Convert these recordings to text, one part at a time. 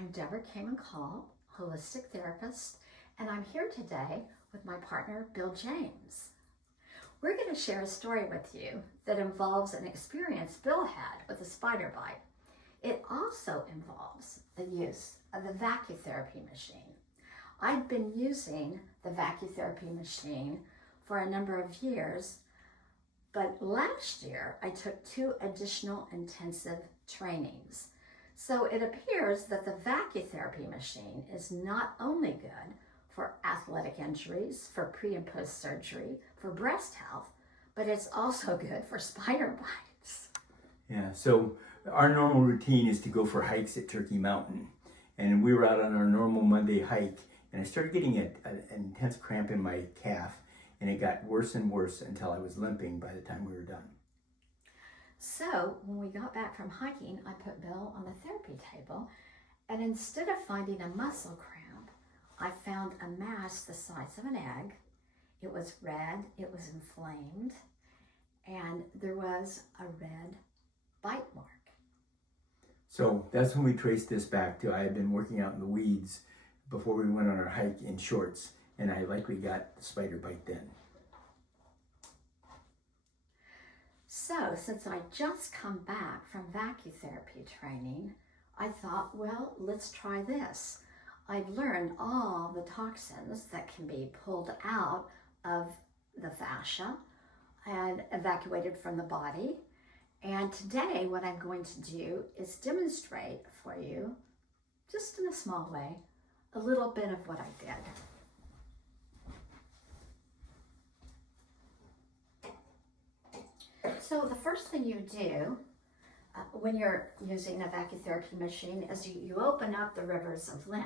I'm Debra K, McCall, holistic therapist, and I'm here today with my partner, Bill James. We're going to share a story with you that involves an experience Bill had with a spider bite. It also involves the use of the VacuTherapy machine. I've been using the VacuTherapy machine for a number of years, but last year I took 2 additional intensive trainings. So it appears that the VacuTherapy machine is not only good for athletic injuries, for pre and post surgery, for breast health, but it's also good for spider bites. Yeah, so our normal routine is to go for hikes at Turkey Mountain. And we were out on our normal Monday hike, and I started getting an intense cramp in my calf, and it got worse and worse until I was limping by the time we were done. So when we got back from hiking, I put Bill on the therapy table, and instead of finding a muscle cramp, I found a mass the size of an egg. It was red, it was inflamed, and there was a red bite mark. So that's when we traced this back to, I had been working out in the weeds before we went on our hike in shorts, and I likely got the spider bite then. So since I just come back from VacuTherapy training, I thought, well, let's try this. I've learned all the toxins that can be pulled out of the fascia and evacuated from the body. And today what I'm going to do is demonstrate for you, just in a small way, a little bit of what I did. So the first thing you do when you're using a VacuTherapy machine is you open up the rivers of lymph.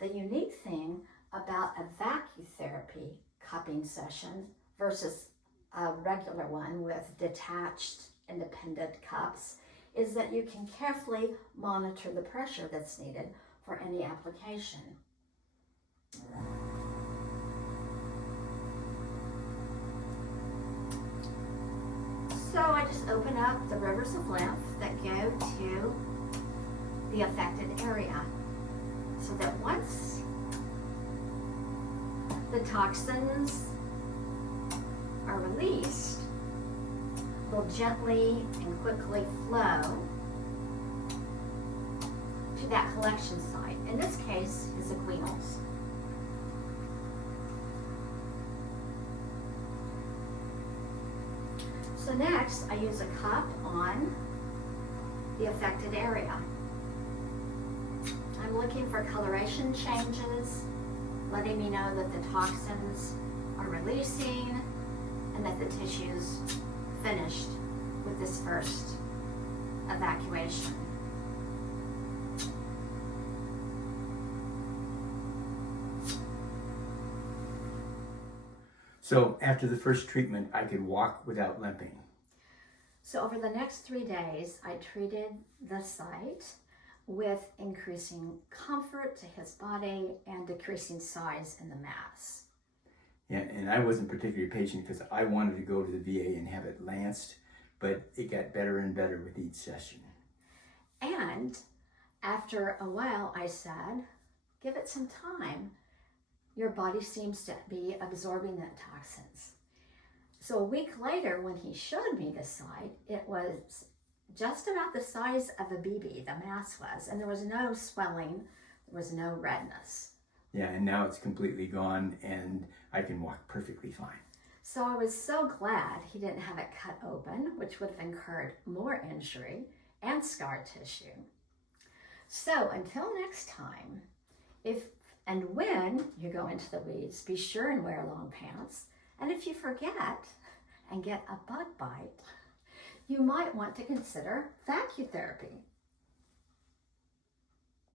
The unique thing about a VacuTherapy cupping session versus a regular one with detached independent cups is that you can carefully monitor the pressure that's needed for any application. So I just open up the rivers of lymph that go to the affected area so that once the toxins are released, they'll gently and quickly flow to that collection site. In this case, is the adrenals. So next, I use a cup on the affected area. I'm looking for coloration changes, letting me know that the toxins are releasing and that the tissue's finished with this first evacuation. So after the first treatment, I could walk without limping. So over the next 3 days, I treated the site with increasing comfort to his body and decreasing size in the mass. Yeah, and I wasn't particularly patient because I wanted to go to the VA and have it lanced, but it got better and better with each session. And after a while, I said, give it some time. Your body seems to be absorbing the toxins. So a week later, when he showed me the site, it was just about the size of a BB, the mass was, and there was no swelling, there was no redness. Yeah, and now it's completely gone, and I can walk perfectly fine. So I was so glad he didn't have it cut open, which would have incurred more injury and scar tissue. So until next time, if and when you go into the weeds, be sure and wear long pants. And if you forget and get a bug bite, you might want to consider VacuTherapy.